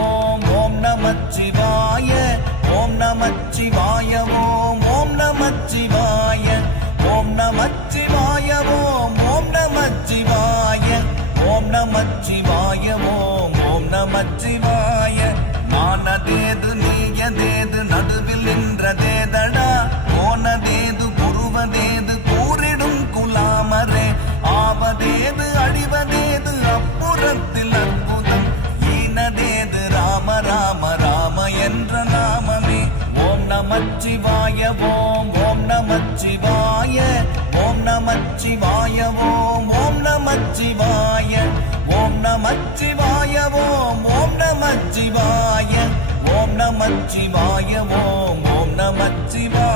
ஓம் ஓம் நமச்சிவாய ஓம் நமச்சிவாய ஓம் ஓம் நமச்சிவாய ஓம் நமச்சிவாய ஓம் ஓம் நமச்சிவாய ஓம் நமச்சிவாய ஓம் ஓம் நமச்சிவாய நானதேது நீயதேது நடுவில் நின்றதேதடா போனதேது புருவதேது கூறிடும் குலாமரே ஆவதேது அழிவதேது அப்புறத்தில் அற்புதம் ஈனதேது ராம ராம ராம என்ற நாமமே ஓம் நமச்சிவாய ஓம் ஓம் நமச்சிவாய ஓம் நமச்சிவாய ஓம் ஓம் நமச்சிவாய ஓம் நமச்சிவாய ஓம் ஓம் நமச்சிவாய ஓம் நமச்சிவாய ஓம் ஓம் நமச்சிவாய